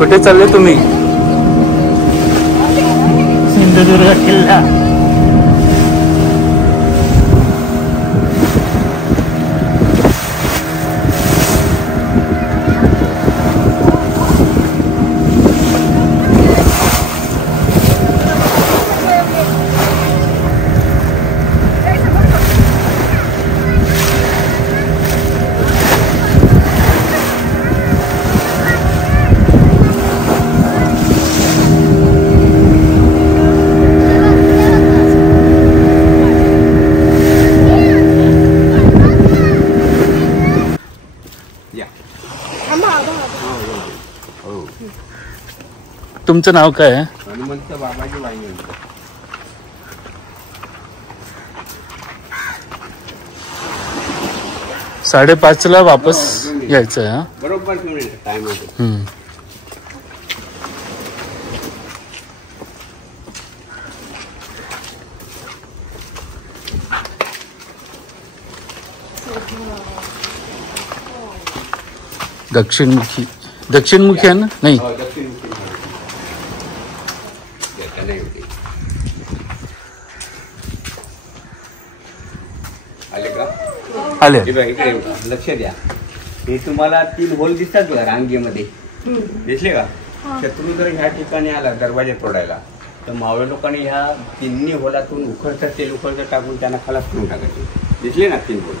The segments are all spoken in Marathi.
कुठे चालले तुम्ही? सिंधुदुर्ग किल्ला. तुमचं नाव काय आहे? हनुमंत बाबाजी वाणी. 5:30 वापस यायचं आहे. बरोबर टाइम आहे. दक्षिणमुखी आहे ना? नाही, आले इकडे लक्ष द्या. हे तुम्हाला 3 होल दिसतात बघा रांगेमध्ये, दिसले का? शत्रू जर ह्या ठिकाणी आला दरवाजा तोडायला तर मावळे लोकांनी ह्या 3 होलातून उखळचं तेल उखळचं टाकून त्यांना खलास करून टाकायचे. दिसले ना 3 होल?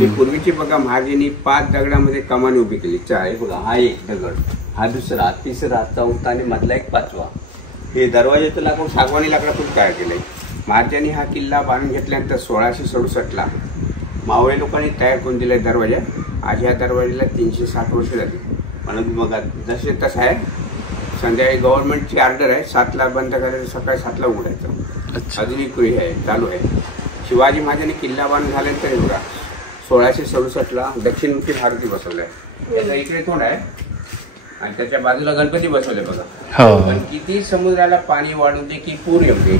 ते पूर्वीची बघा महाराजांनी 5 दगडामध्ये कमानी उभी केली. 4 बघा, हा 1 दगड, हा 2रा, 3रा, 4था आणि मधला 1 5वा. हे दरवाजाचं लाकूड सागवानी लाकडातून तयार केलंय. महाराजांनी हा किल्ला बांधून घेतल्यानंतर 1667ला मावळे लोकांनी तयार करून दिलाय दरवाजा. आज ह्या दरवाजाला 360 वर्ष झाली. म्हणून बघा जसे तसं आहे. संध्याकाळी गव्हर्नमेंटची ऑर्डर आहे 7ला बंद करायचं, सकाळी 7ला उघडायचं. अजूनही कुरी आहे, चालू आहे. शिवाजी महाराजांनी किल्ला बांधून झाल्यानंतर बघा 1667ला दक्षिणमुखी भारती बसवलाय. त्याचा इकडे तोंड आहे आणि त्याच्या बाजूला गणपती बसवले बघा. पण किती समुद्राला पाणी वाढून दे की पूर येते,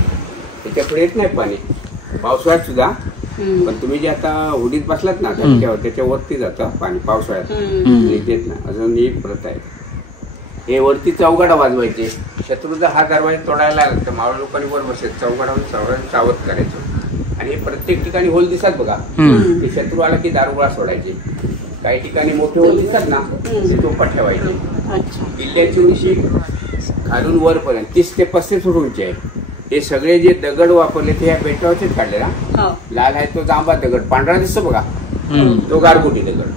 त्याच्या पुढे येत नाही पाणी पावसाळ्यात सुद्धा. पण तुम्ही जे आता हुडीत बसलात ना त्याच्यावरती जातं पाणी पावसाळ्यात, येत ना. अजून एक प्रत आहे. हे वरती चौघडा वाजवायचे. शत्रूचा हा दरवाजा तोडायला लागला तर मावळ लोकांनी वर बसेल चौघडावर सावध करायचं. आणि हे प्रत्येक ठिकाणी होल दिसतात बघा, ते शत्रू आला की दारुगोळा सोडायचे. काही ठिकाणी मोठे होल दिसतात ना ते तोफा ठेवायचे. किल्ल्याची उंची खालून वरपर्यंत 30 ते 35 फूट उंची आहे. हे सगळे जे दगड वापरले ते ह्या बेटावरचेच काढले ना. लाल आहे तो जांबा दगड, पांढरा दिसतो बघा तो गारगोटी दगड.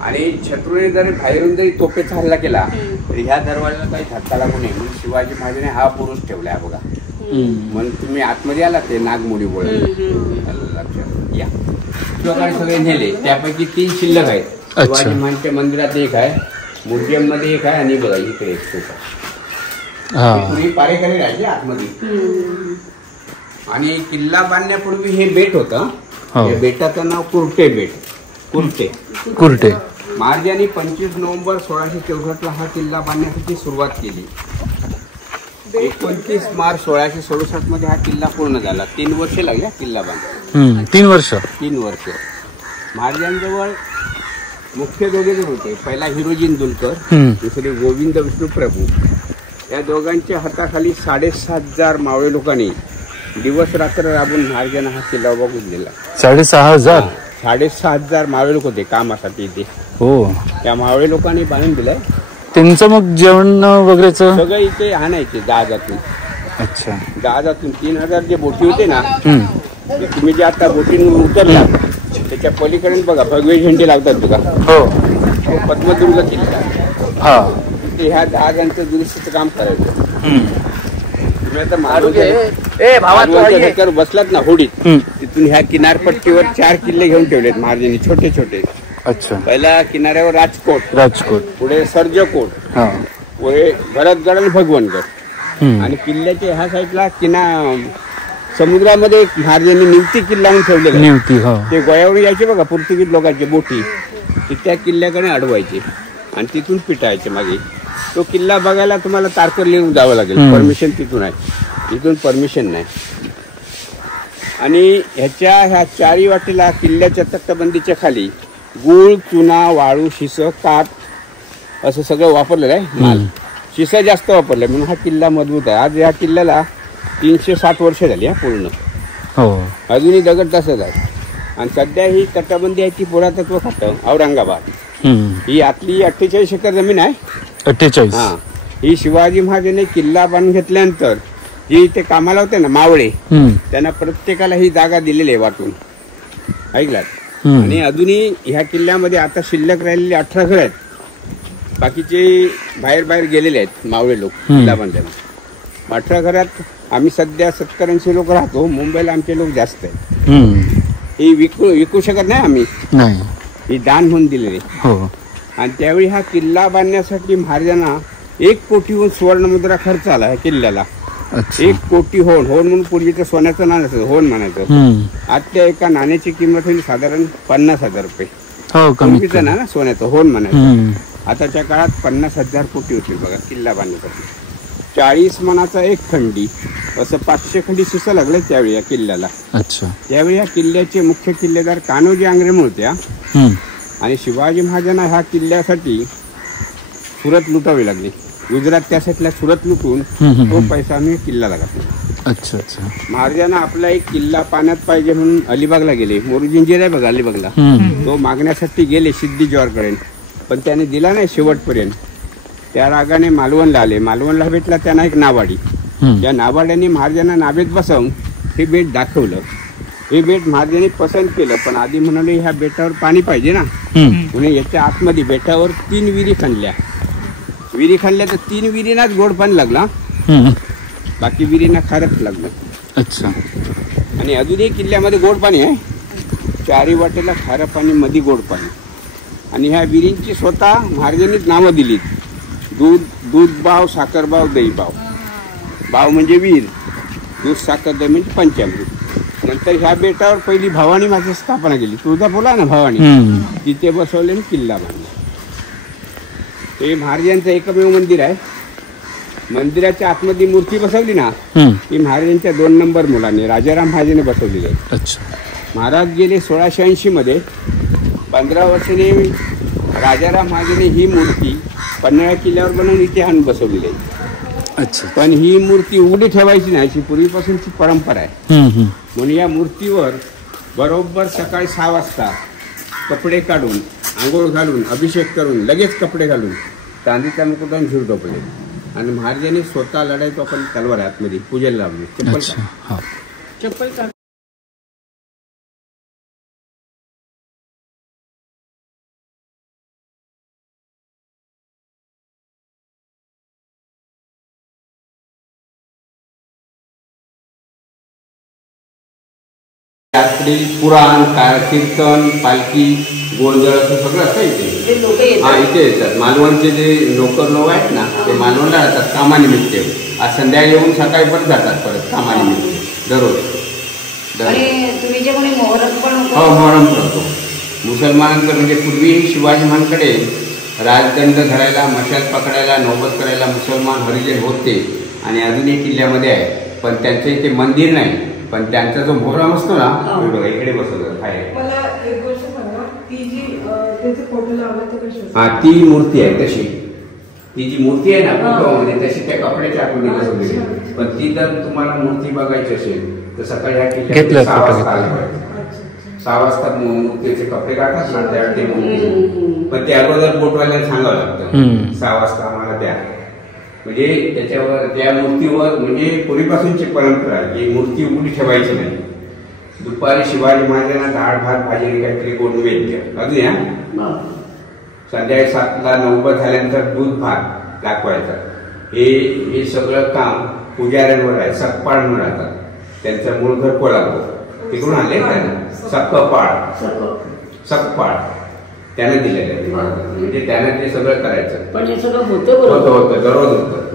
आणि शत्रूने जरी बाहेरून जरी तोफेचा हल्ला केला तरी ह्या दरवाजाला काही धक्का लागू नये म्हणून शिवाजी महाराजांनी हा पुरुष ठेवलाय बघा. म्हणून तुम्ही आतमध्ये आला ते नागमोडी बोळ लक्षात या. सगळे नेले त्यापैकी 3 शिल्लक आहेत. शिवाजी महाराजांच्या मंदिरात 1 आहे, म्युझियम मध्ये 1 आहे आणि बघा इकडे 1 स्तूप आहे. पूर्वी पारेकरी राहायचे आतमध्ये. आणि किल्ला बांधण्यापूर्वी हे बेट होतं. या बेटाचं नाव कुर्टे बेट. कुर्टे. महाराजांनी 25 नोव्हेंबर 1664ला हा किल्ला बांधण्यासाठी सुरुवात केली. 29 मार्च 1667 मध्ये हा किल्ला पूर्ण झाला. 3 वर्ष लागली किल्ला बांधायला. 3 वर्ष. महाराजांजवळ मुख्य 2 जण होते. पहिला हिरोजी इंदुलकर, दुसरे गोविंद विष्णू प्रभू. या दोघांच्या हाताखाली 6500 मावळे लोकांनी दिवस रात्र राबून महाराजांना हा किल्ला उभा दिला. 6500 मावळे लोक होते कामासाठी इथे. हो, त्या मावळे लोकांनी बांधून दिलाय. त्यांचं मग जेवण वगैरेच सगळं इथे आणायचे जहाजातून. अच्छा, जहाजातून 3000 जे बोटी होते ना, तुम्ही जे आता बोटीतून उतरला त्याच्या पलीकडे बघा भगवे झेंडे लावतात बघा. हो, पद्मदुर्ग किल्ला. हा, ते ह्या जहाजांचं दुरुस्तीचं काम करायचं. तुम्ही आता महाराजांच्या बसलात ना होडीत, तिथून ह्या किनारपट्टीवर 4 किल्ले घेऊन ठेवलेत महाराजांनी, छोटे छोटे. अच्छा, पहिला किनाऱ्यावर राजकोट, पुढे सर्जकोट, पुढे भरतगड आणि भगवनगड. आणि किल्ल्याच्या ह्या साईडला समुद्रामध्ये महाराजांनी निवती किल्ला म्हणून ठेवलेला. ते गोव्यावरून यायचे बघा पोर्तुगीज लोकांचे बोटी, ते त्या किल्ल्याकडे अडवायचे आणि तिथून पिटायचे मागे. तो किल्ला बघायला तुम्हाला तारकर्लीहून जावं लागेल. परमिशन तिथून आहे, इथून परमिशन नाही. आणि ह्या 4 वाटेला किल्ल्याच्या तटबंदीच्या खाली गूळ, चुना, वाळू, शिस, काप असं सगळं वापरलेलं आहे माल. शिसा जास्त वापरलं म्हणून हा किल्ला मजबूत आहे. आज या किल्ल्याला 360 वर्ष झाली हा पूर्ण. हो. अजूनही दगड तसंच आहे. आणि सध्या ही तटबंदी आहे ती पुरातत्व खातं औरंगाबाद. ही आतली 48 एकर जमीन आहे. 48. हा, ही शिवाजी महाराजांनी किल्ला बांधून घेतल्यानंतर जी ते कामाला होते ना मावळे, त्यांना प्रत्येकाला ही जागा दिलेली आहे वाटून. ऐकलात. आणि अजूनही ह्या किल्ल्यामध्ये आता शिल्लक राहिलेले 18 घर आहेत. बाकीचे बाहेर गेलेले आहेत मावळे लोक किल्ला बांधायला. 18 घरात आम्ही सध्या 70-80 लोक राहतो. मुंबईला आमचे लोक जास्त आहेत. ही विकू शकत नाही आम्ही, ही दान म्हणून दिलेली. आणि त्यावेळी हा किल्ला बांधण्यासाठी महाराजांना 1 कोटीहून सुवर्णमुद्रा खर्च आला ह्या किल्ल्याला. 1 कोटी होन म्हणून पूर्वीचं सोन्याचं नाणं होन म्हणायचं. आजच्या एका नाण्याची किंमत होईल साधारण 50,000 रुपये. पूर्वीचं ना सोन्याचं होन म्हणायचं. आताच्या काळात 50,000 कोटी होतील बघा किल्ला बांधण्यासाठी. 40 मणाचा 1 खंडी, असं 500 खंडी शिसा लागले त्यावेळी या किल्ल्याला. त्यावेळी या किल्ल्याचे मुख्य किल्लेदार कान्होजी आंग्रे होत्या. आणि शिवाजी महाराजांना ह्या किल्ल्यासाठी सुरत लुटावी लागली. गुजरात त्या साईडला सुरत लुटून तो पैसा आम्ही किल्ल्याला घातला. महाराजांना आपला एक किल्ला पाण्यात पाहिजे म्हणून अलिबागला गेले. मोरुजींजीर आहे बघा अलिबागला, तो मागण्यासाठी गेले सिद्धी जोहरकडे, पण त्याने दिला नाही शेवटपर्यंत. त्या रागाने मालवणला आले. मालवणला भेटला त्यांना एक नावाडी. त्या नावाड्याने महाराजांना नावेत बसवून हे बेट दाखवलं. हे बेट महाराजांनी पसंत केलं, पण आधी म्हणाले ह्या बेटावर पाणी पाहिजे ना, म्हणून याच्या आतमध्ये बेटावर 3 विहिरी खणल्या. विहिरी खणल्या तर 3 विहिरीनाच गोड पाणी लागला, बाकी विहिरींना खारट लागलं. आणि अजूनही किल्ल्यामध्ये गोड पाणी आहे. 4 वाटेला खारं पाणी, मध्ये गोड पाणी. आणि ह्या विहिरींची स्वतः महाराजांनीच नावं दिलीत. दूध बाव, साखर बाव, दही बाव. बाव म्हणजे विहीर, दूध साखर दही म्हणजे पंचामृत. नंतर ह्या बेटावर पहिली भवानी माची स्थापना केली. तुळजापूरला ना भवानी, तिथे बसवले किल्ला बांधला. हे महाराजांचं एकमेव मंदिर आहे. मंदिराच्या आतमध्ये मूर्ती बसवली ना, ती महाराजांच्या 2 नंबर मुलाने राजाराम महाराजांनी बसवलेली आहे. महाराज गेले 1680 मध्ये 15 वर्षांनी राजाराम महाराजांनी ही मूर्ती पन्हाळा किल्ल्यावर बनवून इथे आणून बसवलेली आहे. पण ही मूर्ती उघडी ठेवायची नाही, अशी पूर्वीपासूनची परंपरा आहे. म्हणून या मूर्तीवर बरोबर सकाळी 6 वाजता कपडे काढून, आंघोळ घालून, अभिषेक करून, लगेच कपडे घालून चांदीचा मुकुट आणि झुल टोपले. आणि महाराजांनी स्वतः लढायचो आपण तलवार आतमध्ये पूजेला लावली. चप्पल का रात्री पुराण, कीर्तन, पालखी, गोंधळ असं सगळं असतं इथे. हा, इथे येतात. मालवणचे जे नोकर लोक आहेत ना, ते मालवणला राहतात कामानिमित्त. आज संध्याकाळी येऊन सकाळी पण जातात परत कामानिमित्त दररोज. हो, मोहरम करतो. मुसलमानांकडे म्हणजे पूर्वी शिवाजी महाराजांकडे राजदंड धरायला, मशाल पकडायला, नौबत करायला मुसलमान हरिजन होते. आणि अजूनही किल्ल्यामध्ये आहे, पण त्यांचं इथे मंदिर नाही. पण त्यांचा जो मोहरम असतो ना, इकडे बसवलं आहे. हा, ती मूर्ती आहे तशी. ती जी मूर्ती आहे ना फोटोमध्ये, तशी त्या कपड्याच्या आतमध्ये बसवलेली. पण ती जर तुम्हाला मूर्ती बघायची असेल तर सकाळी ह्या किल्ल्यात 6 वाजता आलं पाहिजे. 6 वाजता मूर्तीचे कपडे काढतात ना, त्या ते मूर्ती. पण त्या अगोदर बोटवाल्याला सांगावं लागतं 6 वाजता आम्हाला द्या. म्हणजे त्याच्यावर, त्या मूर्तीवर, म्हणजे पूर्वीपासूनची परंपरा आहे की मूर्ती उघडी ठेवायची नाही. दुपारी शिवाजी महाराजांना डाळ भात भाजी काहीतरी गोड नैवेद्य अजून. संध्याकाळी 7ला नौबत झाल्यानंतर दूध भात दाखवायचा. हे सगळं काम पुजाऱ्यांवर आहे. सकपाळ म्हणून राहतात. त्यांचं मूळ घर कोल्हापूर, तिकडून आले त्यांना सकपाळ त्याने दिलेलं आहे. म्हणजे त्याने ते सगळं करायचं. पण हे सगळं होतं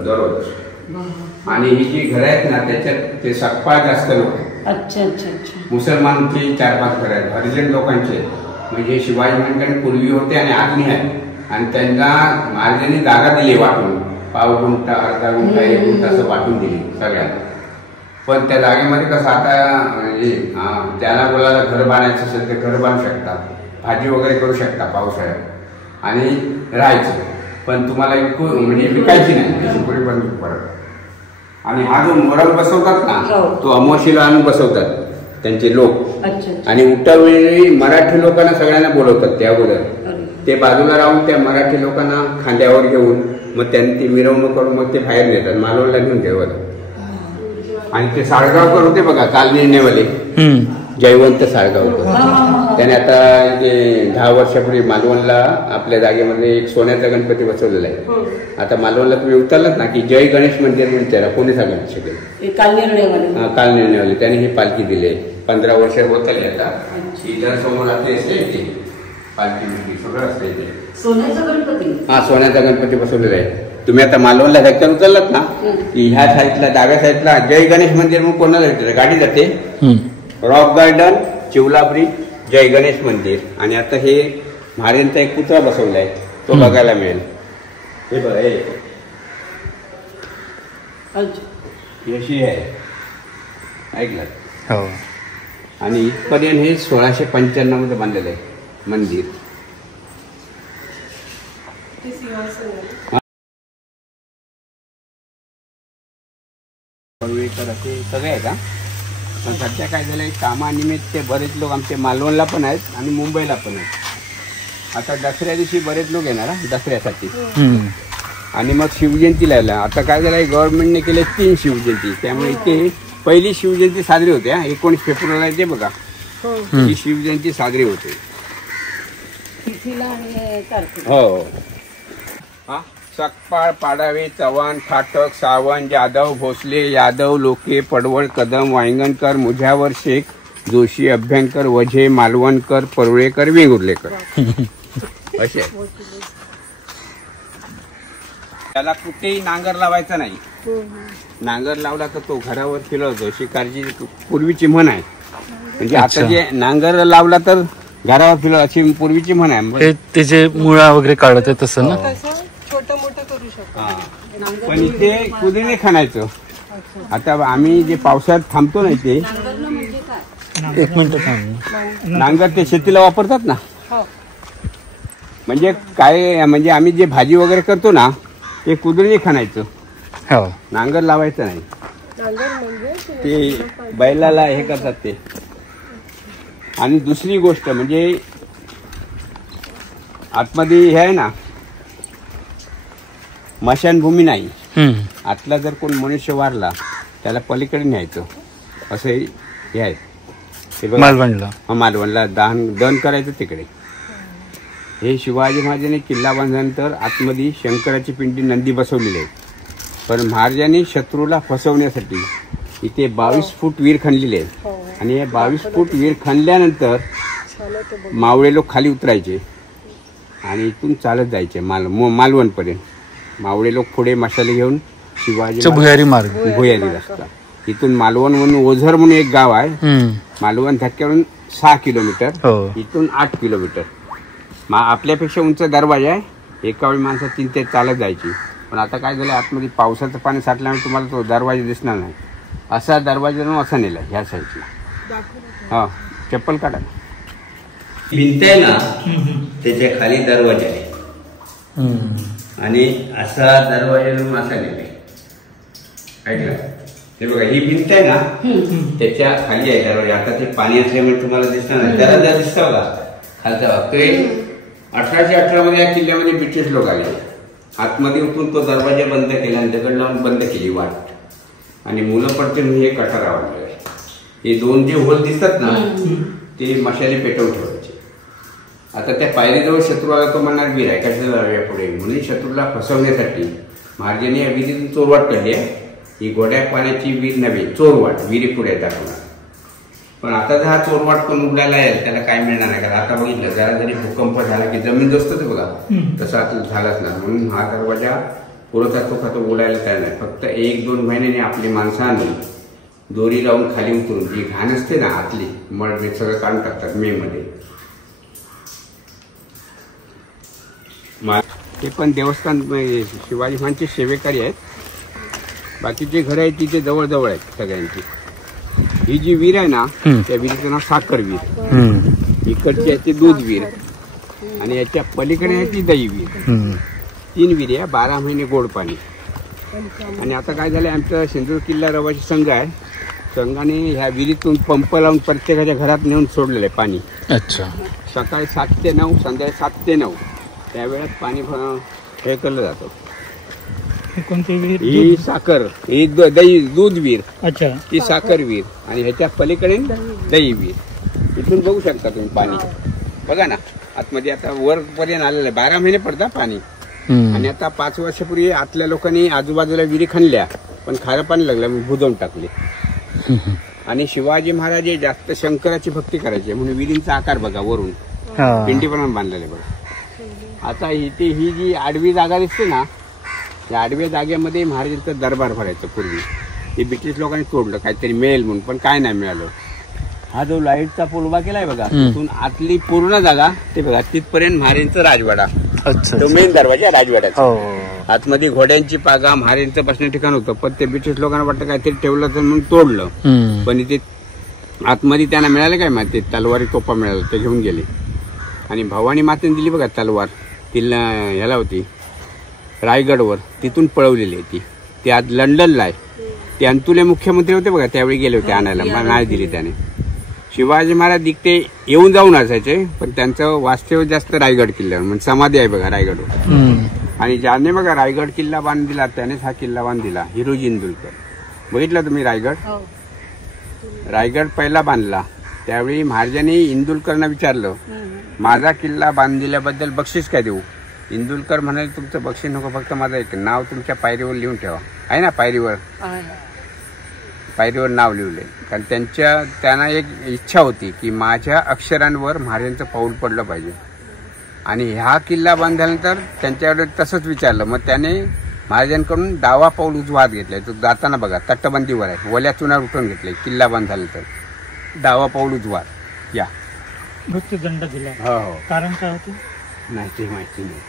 दररोज. आणि ही जी घरं आहेत ना, त्याच्यात ते सकपाळ जास्त लोक. मुसलमानचे 4-5 घर आहेत. हरिजन लोकांचे म्हणजे शिवाजी महाराजांकडे पूर्वी होते आणि अजूनही आहे. आणि त्यांना महाराजांनी जागा दिली वाटून, पाव गुंठा, अर्धा गुंठा, 1 गुंठा असं वाटून दिली सगळ्यांना. पण त्या जागेमध्ये कसं आता म्हणजे ज्याला बोलायला घर बांधायचं असेल ते घर बांधू शकतात, भाजी वगैरे करू शकता पावसाळ्यात आणि राहायचं. पण तुम्हाला म्हणजे विकायची नाही तशी पुढे बंद पडत. आणि हा जो मोरल बसवतात ना तो अमावशीला आणून बसवतात त्यांचे लोक. आणि उठावेळी मराठी लोकांना सगळ्यांना बोलवतात त्या अगोदर. ते बाजूला राहून त्या मराठी लोकांना खांद्यावर घेऊन मग त्यांनी ती मिरवणूक करून मग ते बाहेर नेतात मालवणला घेऊन जेवत. आणि ते साळगावकर होते बघा काल निर्णयवाले जयवंत साळगावकर, त्याने आता 10 वर्षापूर्वी मालवणला आपल्या जागेमध्ये एक सोन्याचा गणपती बसवलेला आहे. आता मालवणला तुम्ही उतरलात ना की जय गणेश मंदिर विचारा कोणी सांगू शकेल. काल निर्णयवाले त्याने ही पालखी दिली. 15 वर्ष होत आली आता. समोर आपले असते पालखी सगळं असते ते सोन्याचा गणपती बसवलेला आहे. तुम्ही आता मालवणला ह्याच्यावर उचललात ना की ह्या साईडला डाव्या साईडला जय गणेश मंदिर म्हणून कोणाला भेटलं गाडी जाते. रॉक गार्डन, चिवला ब्रिज, जय गणेश मंदिर. आणि आता हे महाराजांचा एक पुतळा बसवलाय तो बघायला मिळेल. हे बघा हे अशी आहे ऐकलं. आणि इथपर्यंत हे 1695 मध्ये बांधलेलं आहे मंदिर. सगळे आहे का. पण सध्या काय झालंय कामानिमित्त बरेच लोक आमचे मालवणला पण आहेत आणि मुंबईला पण आहेत. आता दसऱ्या दिवशी बरेच लोक येणार दसऱ्यासाठी. आणि मग शिवजयंतीला यायला आता काय झालंय गव्हर्नमेंटने केले 3 शिवजयंती. त्यामुळे इथे पहिली शिवजयंती साजरी होते 19 फेब्रुवारीला येते बघा ही शिवजयंती साजरी होते. हो हा सकपाळ, पाडावे, चव्हाण, फाटक, सावंत, जाधव, भोसले, यादव, लोके, पडवळ, कदम, वांगणकर, मुझावर, शेख, जोशी, अभ्यंकर, वझे, मालवणकर, परुळेकर, वेंगुर्लेकर असे. त्याला कुठेही नांगर लावायचा नाही. नांगर लावला तर तो घरावर फिरवतो अशी काळजी पूर्वीची म्हण आहे. म्हणजे आता जे नांगर लावला तर घरावर फिरव अशी पूर्वीची म्हण आहे. त्याचे मुळा वगैरे काढत आहे तसं ना. पण इथे कुदीने खाणायचं. आता आम्ही जे पावसाळ्यात थांबतो ना इथे 1 मिनिट थांब. नांगर ते शेतीला वापरतात ना. म्हणजे काय म्हणजे आम्ही जे भाजी वगैरे करतो ना ते कुदीने खाणायचं. नांगर लावायचं नाही. ते बैलाला हे करतात ते. आणि दुसरी गोष्ट म्हणजे आतमध्ये हे आहे ना स्मशानभूमी नाही. आतला जर कोण मनुष्य वारला त्याला पलीकडे न्यायचं असं हे आहे मालवणला दहन करायचं तिकडे. हे शिवाजी महाराजांनी किल्ला बांधल्यानंतर आतमध्ये शंकराची पिंडी नंदी बसवलेली आहे. पण महाराजांनी शत्रूला फसवण्यासाठी इथे 22 फूट वीर खणलेले आहे. आणि हे 22 फूट वीर खणल्यानंतर मावळे लोक खाली उतरायचे आणि इथून चालत जायचे मालवणपर्यंत. मावळे लोक पुढे मशाले घेऊन शिवाजी भुयारी रस्ता. इथून मालवण म्हणून ओझर म्हणून एक गाव आहे. मालवण धक्क्यावरून 6 किलोमीटर, इथून 8 किलोमीटर. आपल्यापेक्षा उंच दरवाजा आहे. एका वेळी माणसं 3 ते चालत जायची. पण आता काय झालं आतमध्ये पावसाचं पाणी साठल्यामुळे तुम्हाला तो दरवाजा दिसणार नाही. असा दरवाजा असा नेला ह्या साईडला. हा चप्पल काढा. भिंत आहे ना त्याच्या खाली दरवाजा आहे आणि असा दरवाजा असा नेलाय. ऐकलं हे बघा ही भिंत आहे ना त्याच्या खाली आहे दरवाजा. आता ते पाणी असल्यामुळे तुम्हाला दिसणार नाही. त्याला जर दिसतं बघा खालचा भाग. ते 1818 मध्ये या किल्ल्यामध्ये ब्रिटिश लोक आले. आतमध्ये उतरून तो दरवाजा बंद केला आणि दगड लावून बंद केली वाट. आणि मुलं पडते हे कठारा वाटलं. हे 2 जे होल दिसतात ना ते मशाली पेटवून ठेवायचे. आता त्या पायरीजवळ शत्रू आला तो म्हणणार वीर आहे कशाला लावूया पुढे म्हणून शत्रूला फसवण्यासाठी महाराजांनी या विहिरीतून चोरवाट काढली आहे. ही गोड्या पाण्याची विहीर नव्हे चोरवाट विहिरी पुढे दाखवणार. पण आता जर हा चोरवाट पण उडायला येईल त्याला काय मिळणार नाही. कारण आता बघितलं जरा जरी भूकंप झाला की जमीन असतं ते बघा तसा झालाच नाही. म्हणून हा दरवाजा पुरता तो खातो उडायला तयार नाही. फक्त 1-2 महिन्याने आपली माणसं आणून दोरी लावून खाली उतरून जी घाण असते ना आतली मळ सगळं काढून टाकतात मे मध्ये. ते पण देवस्थान शिवाजी महाराजांचे सेवेकारी आहेत. बाकीचे घर आहेत तिथे जवळ आहेत सगळ्यांची. ही जी विहीर आहे ना त्या विहिरीचं नाव साखर विहीर. इकडची आहे ती दूध विहीर आणि याच्या पलीकडे आहे ती दही विहीर. 3 विहिरी आहे, 12 महिने गोड पाणी. आणि आता काय झालं, आमचा सिंधूर किल्ला रहिवासी संघ आहे, संघाने ह्या विहिरीतून पंप लावून प्रत्येकाच्या घरात नेऊन सोडलेलं आहे पाणी. अच्छा. सकाळी 7 ते 9, संध्याकाळी 7 ते 9 त्यावेळेत पाणी हे केलं जातं. कोणती विहीर? ही साखर, ही दही दूध विहीर. अच्छा. ही साखर विहीर आणि ह्याच्या पलीकडे दही विहीर. इथून बघू शकता तुम्ही पाणी, बघा ना आतमध्ये. आता वर पर्यंत आलेलं आहे, 12 महिने पडतात पाणी. आणि आता 5 वर्षापूर्वी आतल्या लोकांनी आजूबाजूला विहिरी खणल्या, पण खारं पाणी लागलं म्हणून बुजवून टाकले. आणि शिवाजी महाराज हे जास्त शंकराची भक्ती करायचे म्हणून विहिरींचा आकार बघा वरून पिंडीप्रमाणे बांधलेले बघा. आता इथे ही जी आडवी जागा दिसते ना, या आडव्या जागेमध्ये महाराजांचं दरबार भरायचं पूर्वी. ते ब्रिटिश लोकांनी तोडलं, काहीतरी मिळेल म्हणून, पण काय नाही मिळालं. हा जो लाईटचा पूल उभा केलाय बघा, तिथून आतली पूर्ण जागा ते बघा, तिथपर्यंत महाराजांचं राजवाडा. तो मेन दरवाजा राजवाड्याचा. आतमध्ये घोड्यांची पागा, महाराजांचं बसण्याचं ठिकाण होतं, पण ते ब्रिटिश लोकांना वाटतं काहीतरी ठेवलं तर म्हणून तोडलं. पण इथे आतमध्ये त्यांना मिळालं काय माहिती, तलवारी तोफा मिळालं, ते घेऊन गेले. आणि भवानी मातेने दिली बघा तलवार, तिला ह्याला होती रायगडवर, तिथून पळवलेली आहे ती. ती आज लंडनला आहे. ते अंतुले मुख्यमंत्री होते बघा, त्यावेळी गेले होते आणायला, नाही दिली त्याने. शिवाजी महाराज दिकते येऊन जाऊन असायचे, पण त्यांचं वास्तव्य जास्त रायगड किल्ल्यावर, म्हणजे समाधी आहे बघा रायगडवर. आणि ज्याने बघा रायगड किल्ला बांधला त्यानेच हा किल्ला बांधला, हिरोजी इंदुलकर. बघितलं तुम्ही रायगड? रायगड पहिला बांधला त्यावेळी महाराजांनी इंदुलकरांना विचारलं, माझा किल्ला बांधल्याबद्दल बक्षीस काय देऊ? इंदुलकर म्हणाले, तुमचं बक्षीस नको, फक्त माझं एक नाव तुमच्या पायरीवर लिहून ठेवा. आहे ना पायरीवर नाव लिहिलंय. कारण त्यांना एक इच्छा होती की माझ्या अक्षरांवर महाराजांचं पाऊल पडलं पाहिजे. आणि हा किल्ला बांधल्यानंतर त्यांच्याकडे तसंच विचारलं, मग त्याने महाराजांकडून डावा पाऊल उजवा हात घेतलाय. तो जाताना बघा तटबंदीवर आहे, ओल्या चुनार उठून घेतलंय. किल्ला बांधल्यानंतर डावा पाऊल उजवा या मृत्यूदंड दिला. हो. कारण काय होतं नाही ते माहिती नाही.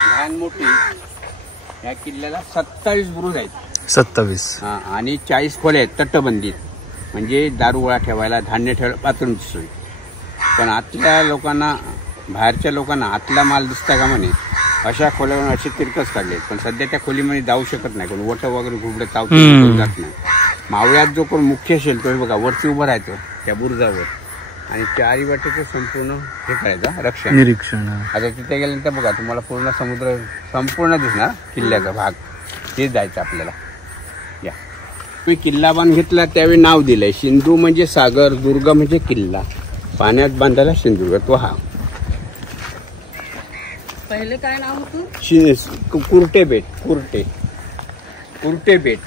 लहान मोठी या किल्ल्याला 27 बुरुज आहेत. 27. आणि 40 खोल्या आहेत तटबंदीत, म्हणजे दारू गोळा ठेवायला, धान्य ठेवायला, बाथरूमची सोय. पण आतल्या लोकांना, बाहेरच्या लोकांना आतला माल दिसता का म्हणे, अशा खोल्यावर असे तिरकस काढले. पण सध्या त्या खोलीमध्ये जाऊ शकत नाही, कोण वट वगैरे घुबडे चावतो जात नाही. मावळ्यात जो कोण मुख्य असेल तो बघा वरती उभं राहतो त्या बुरुजावर, आणि चारी वाटेचं संपूर्ण हे करायचं रक्षण निरीक्षण. आता तिथे गेल्यानंतर बघा तुम्हाला पूर्ण समुद्र संपूर्ण दिसणार, किल्ल्याचा भाग. ते जायचं आपल्याला. या तुम्ही किल्ला बांध घेतला त्यावेळी नाव दिलंय, सिंधू म्हणजे सागर, दुर्ग म्हणजे किल्ला. पाण्यात बांधायला सिंधुदुर्ग. तो हा पहिले काय नाव होतं? कुर्टे बेट. कुर्टे बेट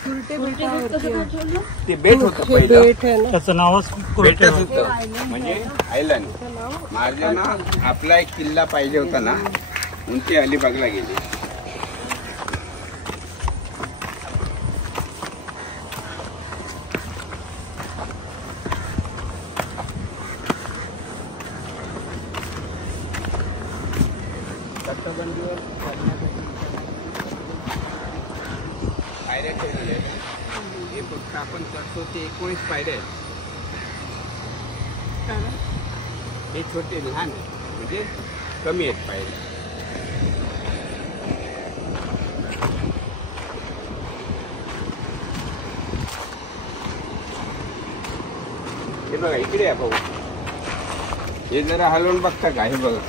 ते बेट होतं पहिलं, त्याचं नावच बेटच होतं, म्हणजे आयलंड. महाराजांना आपला एक किल्ला पाहिजे होता ना, म्हणून ते अलिबागला गेले. तटबंदीवर पायऱ्या ठेवलेल्या आहेत. हे फक्त आपण चढतो ते 19 पायऱ्या आहेत. हे छोटे लहान आहेत, म्हणजे कमी आहेत पायऱ्या. हे बघा इकडे आहे भाऊ, हे जरा हलवून बघता का? हे बघा,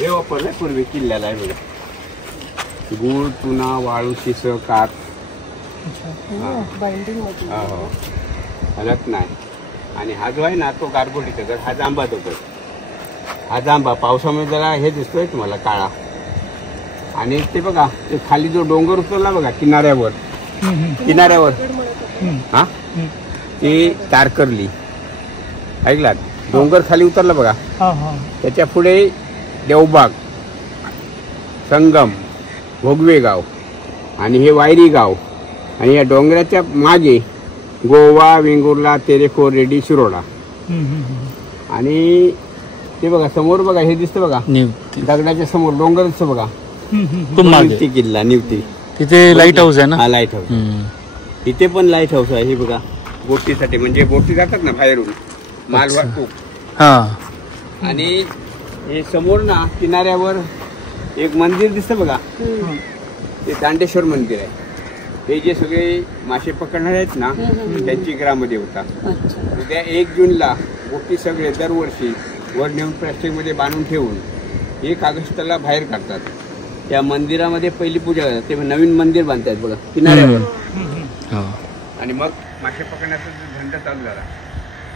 हे वापरलंय पूर्वी किल्ल्याला. आहे बघा, गुळ, चुना, वाळू, शिस, कात. हो, हलत नाही. आणि हा जो आहे ना तो गारगोटीचा गड, हा जांबा तो गड. हा जांबा पावसामुळे जरा हे दिसतोय तुम्हाला काळा. आणि ते बघा ते खाली जो डोंगर उतरला बघा किनाऱ्यावर हा, ते तारकर्ली ऐकलात? डोंगर खाली उतरला बघा, त्याच्या पुढे देवबाग, संगम, भोगवे गाव आणि हे वायरी गाव. आणि या डोंगराच्या मागे गोवा, वेंगुर्ला, तेरेखोल, रेडी, शिरोडा. आणि ते बघा समोर बघा हे दिसतं बघा, दगडाच्या समोर डोंगर दिसतं बघा, निवती किल्ला. निवती तिथे लाईट हाऊस आहे ना? हा, लाईट हाऊस. इथे पण लाईट हाऊस आहे. हे बघा, बोटीसाठी, म्हणजे बोटी जातात ना बाहेरून माल वाहतूक. हा. आणि हे समोर ना किनाऱ्यावर एक मंदिर दिसतं बघा, ते दांडेश्वर मंदिर आहे. हे जे सगळे मासे पकडणारे आहेत ना, त्यांची ग्रामदेवता. उद्या 1 जूनला बोटी सगळे दरवर्षी वर नेऊन प्लास्टिकमध्ये बांधून ठेवून 1 ऑगस्टला बाहेर काढतात. त्या मंदिरामध्ये पहिली पूजा करतात. ते नवीन मंदिर बांधतात बघा किनाऱ्यावर. आणि मग मासे पकडण्याचा धंदा चालू झाला.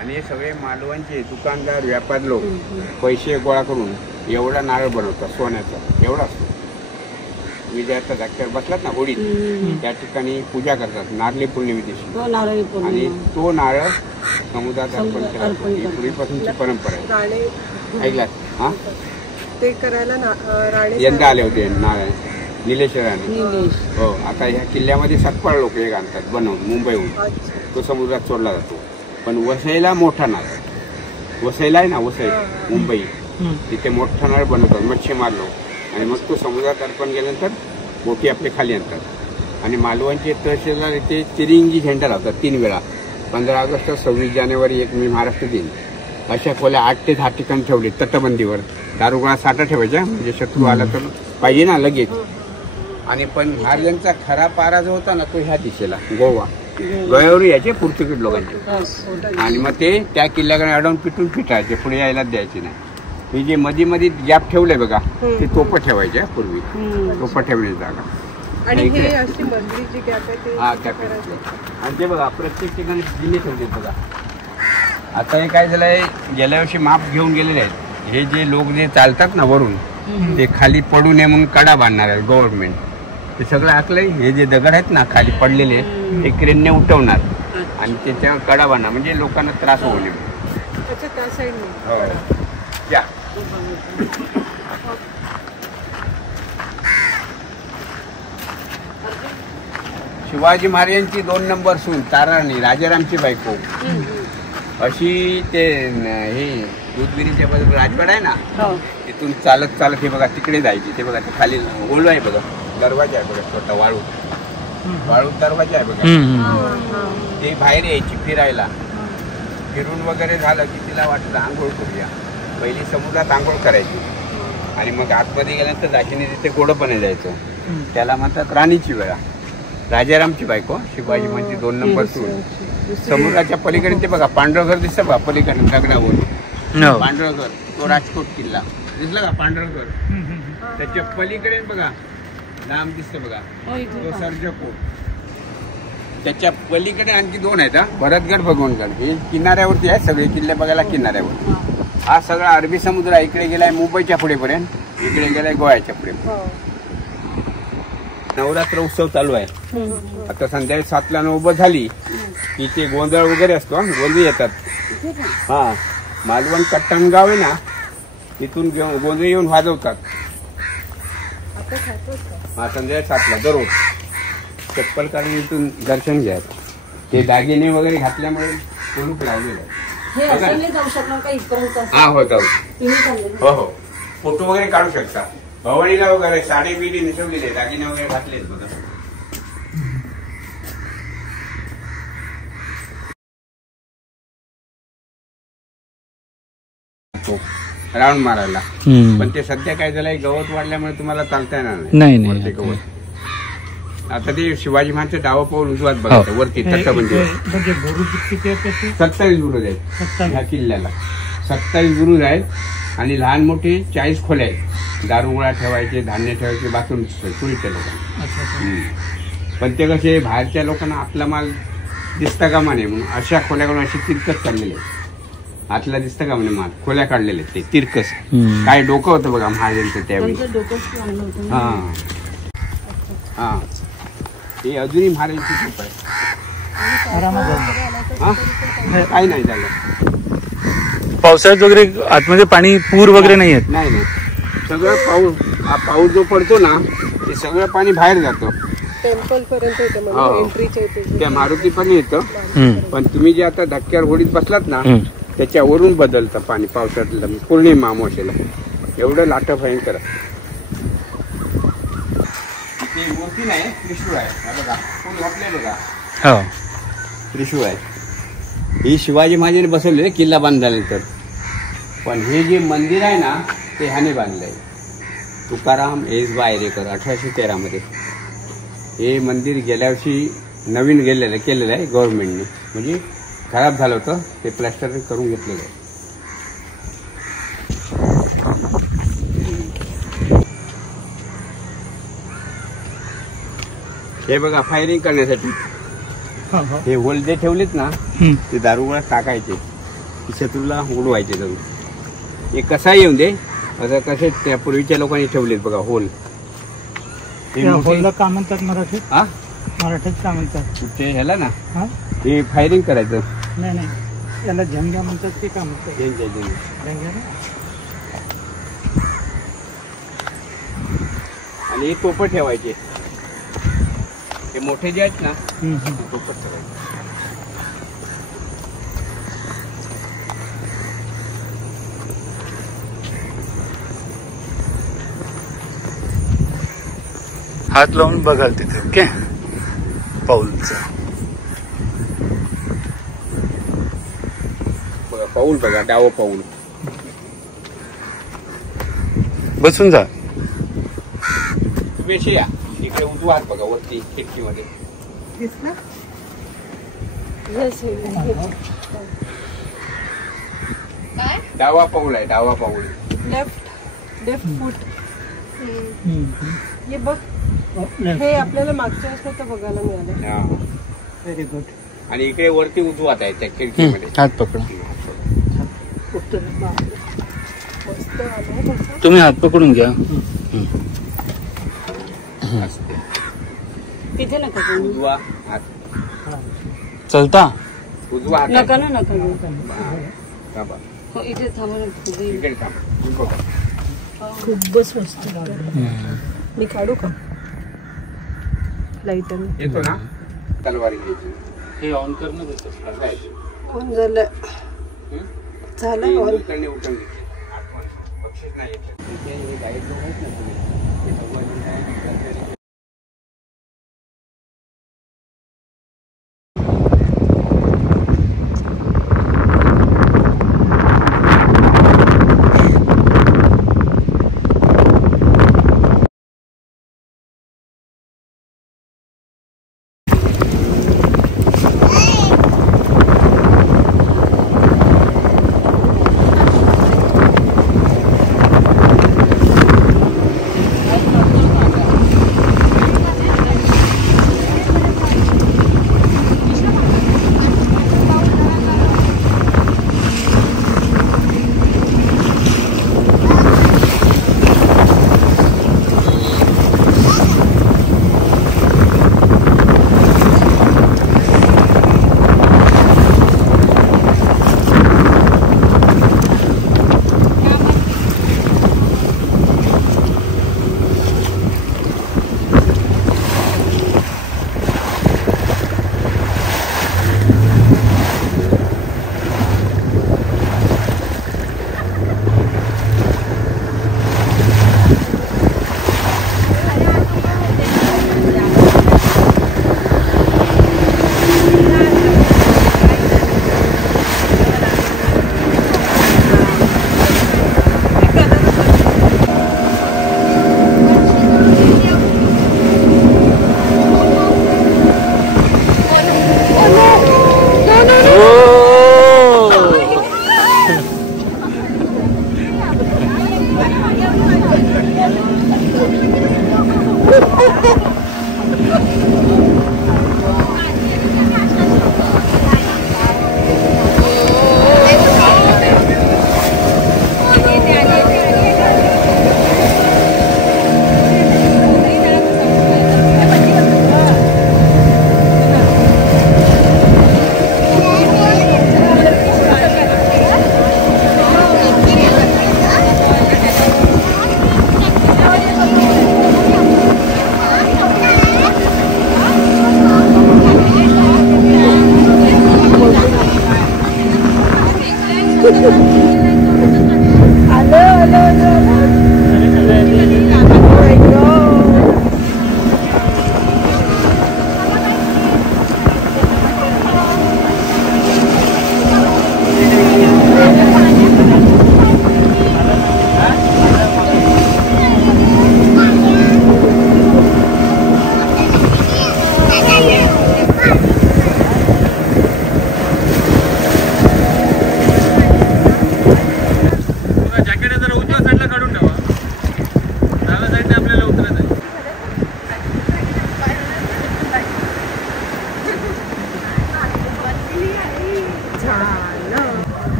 आणि हे सगळे मालवणचे दुकानदार, व्यापारी लोक पैसे गोळा करून एवढा नारळ बनवतात सोन्याचा. एवढा असतो. विजयाचा धक्क्यावर बसलात ना होडीत, त्या ठिकाणी पूजा करतात नारळी पौर्णिमे दिवशी. आणि तो नारळ समुद्रात अर्पण केला. ही पूर्वीपासूनची परंपरा आहे. ऐकलात? हा, ते करायला यंदा आले होते नारळ निलेश राणे. हो. आता ह्या किल्ल्यामध्ये 7 लोक एक आणतात बनवून मुंबईहून. तो समुद्रात सोडला जातो. पण वसईला मोठा नारळ, वसईला आहे ना, वसई मुंबई, तिथे मोठा नारळ बनवतात मच्छीमार लोक. आणि मग तो समुद्रात अर्पण केल्यानंतर बोटी आपले खाली आणतात. आणि मालवणचे तहसीलदार इथे तिरंगी झेंडा लावतात 3 वेळा. 15 ऑगस्ट, 26 जानेवारी, 1 मे महाराष्ट्र दिन. अशा खोल्या 8 ते 10 ठिकाणी ठेवले तटबंदीवर. दारुगोळा साठा ठेवायचा, म्हणजे शत्रू आला तर पाहिजे ना लगेच. आणि पण महाराजांचा खरा पारा जो होता ना, तो ह्या दिशेला गोव्यावर यायचे पोर्तुगीज लोकांचे. आणि मग ते त्या किल्ल्याकडे अडवून पिटून फिटायचे, पुढे यायला द्यायचे नाही. हे जे मध्ये गॅप ठेवलंय बघा, ते तोपं ठेवायचे पूर्वी. तोपं ठेवण्याची जागा. आणि हे अशी मधली जी गॅप आहे ते. हा, गॅप. आणि ते बघा प्रत्येक ठिकाणी जिल्हे ठेवले बघा. आता हे काय झालंय, गेल्या वर्षी माप घेऊन गेलेले आहेत. हे जे लोक जे चालतात ना वरून, ते खाली पडू नये म्हणून कडा बांधणार आहे गव्हर्नमेंट. ते सगळं आखलंय. हे जे दगड आहेत ना खाली पडलेले, ते क्रेनने उठवणार आणि त्याच्यावर कडा बांधणार, म्हणजे लोकांना त्रास होऊ नये. त्या साईडने. हो. या. शिवाजी महाराजांची 2 नंबर सून ताराणी, राजारामची बायको. अशी ते हे दूधगिरीच्या बाजूला राजवाडा आहे ना, तिथून चालत चालत हे बघा तिकडे जायची. ते बघा ते खाली ओळू आहे बघा, दरवाजा आहे बघा, छोटा वाळू दरवाजा आहे बघा. ते बाहेर यायची फिरायला. फिरून वगैरे झालं की तिला वाटलं आंघोळ करूया. पहिली समुद्रात आंघोळ करायची आणि मग आतमध्ये गेल्यानंतर दाखिने तिथे गोडपणे जायचं. त्याला म्हणतात राणीची वेळा. राजारामची बायको शिवाजी म्हणजे 2 नंबर सून. समुद्राच्या पलीकडे ते बघा पांढरघर दिसतं बघा पलीकडे दगडावर. पांढरघर, तो राजकोट किल्ला दिसला का पांढरघर. त्याच्या पलीकडे बघा नाम दिसतं बघा, तो सर्जकोट. त्याच्या पलीकडे आणखी 2 आहेत. भरतगड, भगवानगड. हे किनाऱ्यावरती आहे सगळे किल्ले बघायला किनाऱ्यावर. हा सगळा अरबी समुद्र आहे. इकडे गेलाय मुंबईच्या पुढेपर्यंत, इकडे गेलाय गोव्याच्या पुढे. नवरात्र उत्सव चालू आहे. आता संध्याकाळी 7ला नौबत झाली की ते गोंधळ वगैरे असतो. गोंधळी येतात. हा, मालवण कट्टणगाव आहे ना, तिथून गोंधळी येऊन वाजवतात. हा, संध्याकाळी 7ला दररोज. चप्पल काढून इथून दर्शन घ्यायचं. ते दागिने वगैरे घातल्यामुळे कुलूप लावलेलं आहे. हा, हो जाऊ. हो हो, फोटो वगैरे काढू शकता. भवानीला वगैरे साडी बिडी निसवलेले, दागिने वगैरे घातलेत बघा. राऊंड मारायला. पण ते सध्या काय झालंय, गवत वाढल्यामुळे तुम्हाला चालता येणार नाही. गवत आता ते शिवाजी महाराजचं डावं पाऊल उजवात बघायचं वरती तटबंदी. 27 बुरुज आहेत ह्या किल्ल्याला. 27 बुरुज आहेत आणि लहान मोठे 40 खोल्या आहेत. दारुगोळा ठेवायचे, धान्य ठेवायचे, बाथरूम सोयीच्या लोकांना. पण ते कसे बाहेरच्या लोकांना आपला माल दिसता कामा नये म्हणून अशा खोल्याकडून अशी तिरकस काढलेले आहेत. आतला दिसतं का म्हणजे माल खोल्या काढलेले ते तिरकस. काय डोकं होतं बघा महाराजांचं त्यावेळी. हा हा, हे अजूनही महाराजांची खूप आहे. काही नाही झालं. पावसाळ्यात वगैरे आतमध्ये पाणी पूर वगैरे नाही येत? नाही नाही, सगळं पाऊस जो पडतो ना, ते सगळं पाणी बाहेर जातं. टेम्पल पर्यंत येतं. त्या मारुती पण येतं. पण तुम्ही जे आता धक्क्यावर होडीत बसलात ना, त्याच्यावरून बदलतं पाणी पावसाळ्यातलं. पौर्णिमा अमावस्येला एवढं लाट भयंकर. ते मूर्ती नाही, त्रिशूळ आहे. हा बघा, कोण वाटलंय बघा, हो. त्रिशूळ आहे. ही शिवाजी महाराजांनी बसवले किल्ला बांधल्यानंतर. पण हे जे मंदिर आहे ना, ते ह्याने बांधलंय, तुकाराम एस बायरेकर 1813 मध्ये. हे मंदिर गेल्या वर्षी नवीन केलेलं आहे गव्हर्नमेंटने. म्हणजे खराब झालं होतं, ते प्लॅस्टर करून घेतलेलं आहे. हे बघा, फायरिंग करण्यासाठी हे होल जे ठेवलेत ना, ते दारूगोळा टाकायचे, शत्रूला उडवायचे दारू. हे कसा येऊन दे, आता कसे त्या पूर्वीच्या लोकांनी ठेवलेत बघा होल. होलला का म्हणतात मराठीत? हा, मराठीत का म्हणतात ते ह्याला ना, हा? हे फायरिंग करायचं. नाही नाही, याला झंगा म्हणतात ते का म्हणतात? झंगा ना? आणि हे तोप ठेवायचे, हे मोठे जे आहेत ना, तोप ठेवायचे. हात लावून बघाल तिथे. ओके, पाऊलचा बघा, पाऊल बघा, डावं पाऊल. बसून जा. बेशी या इकडे उजवा हात बघा, वरती खिडकीमध्ये दिसला? डावा पाऊल आहे, डावा पाऊल. Left foot. हे बघ, हे आपल्याला मागच्या वर्षात बघायला मिळालं. हा. Very good. आणि इकडे वरती उजवा हात आहे त्या खिडकीमध्ये. हात पकडा. मस्त आलं. तुम्ही हात पकडून घ्या. तिथे नका करू. उजवा हात, चलता. उजवा हात नका आहे. ना नका. थांबा. हो, इथे थांबा ना. इकडे थांबा. खूपच मस्त. मी काढू का लाईटर? येतो ना, तलवारी घ्यायची. हे ऑन करणं देतो. कोण झालं? झालं ऑन. उतरणे उठून घ्यायचे. बक्षीस नाही येत. हे गाईड लोक आहेत ना तुम्ही, ते भगवान काय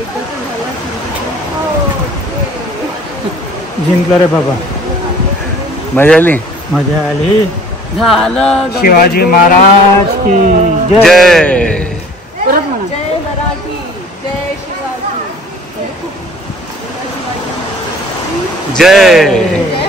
एकदा तर झाला जिंकलं रे बाबा, मजा आली. मजा आली. झालं. शिवाजी महाराज की जय. जय. परत म्हणा. जय मराठी, जय शिवाजी. जय. जय